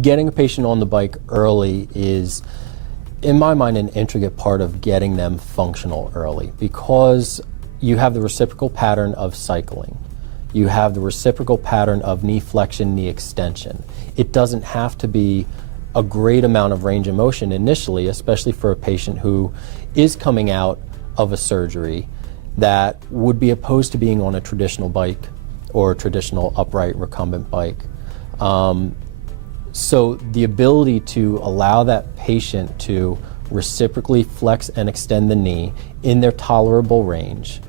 getting a patient on the bike early is, in my mind, an intricate part of getting them functional early, because you have the reciprocal pattern of cycling. You have the reciprocal pattern of knee flexion, knee extension. It doesn't have to be a great amount of range of motion initially, especially for a patient who is coming out of a surgery that would be opposed to being on a traditional bike or a traditional upright recumbent bike. So the ability to allow that patient to reciprocally flex and extend the knee in their tolerable range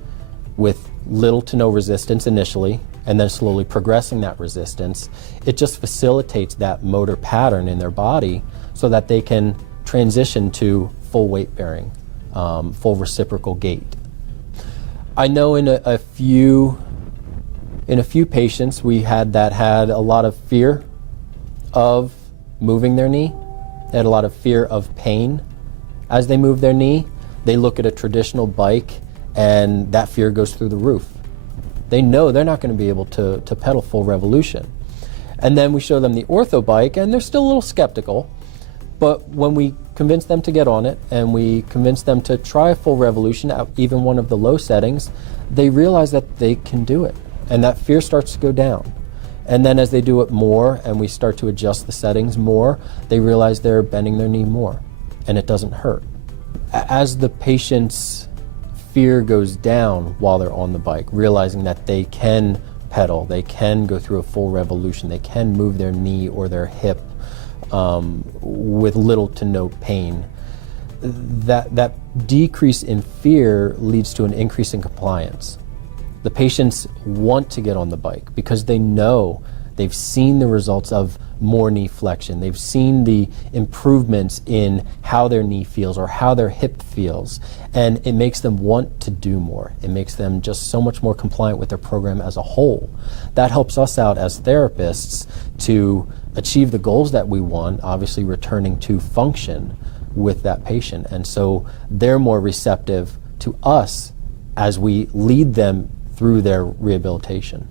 with little to no resistance initially, and then slowly progressing that resistance, it just facilitates that motor pattern in their body so that they can transition to full weight bearing, full reciprocal gait. I know in a few patients we had a lot of fear of moving their knee. They had a lot of fear of pain as they move their knee. They look at a traditional bike and that fear goes through the roof. They know they're not going to be able to pedal full revolution. And then we show them the OrthoBike and they're still a little skeptical, but when we convince them to get on it and we convince them to try a full revolution at even one of the low settings, they realize that they can do it, and that fear starts to go down. And then as they do it more and we start to adjust the settings more, they realize they're bending their knee more and it doesn't hurt. As the patient's fear goes down while they're on the bike, realizing that they can pedal, they can go through a full revolution, they can move their knee or their hip with little to no pain, that decrease in fear leads to an increase in compliance. The patients want to get on the bike because they know they've seen the results of more knee flexion. They've seen the improvements in how their knee feels or how their hip feels, and it makes them want to do more. It makes them just so much more compliant with their program as a whole. That helps us out as therapists to achieve the goals that we want, obviously returning to function with that patient. And so they're more receptive to us as we lead them through their rehabilitation.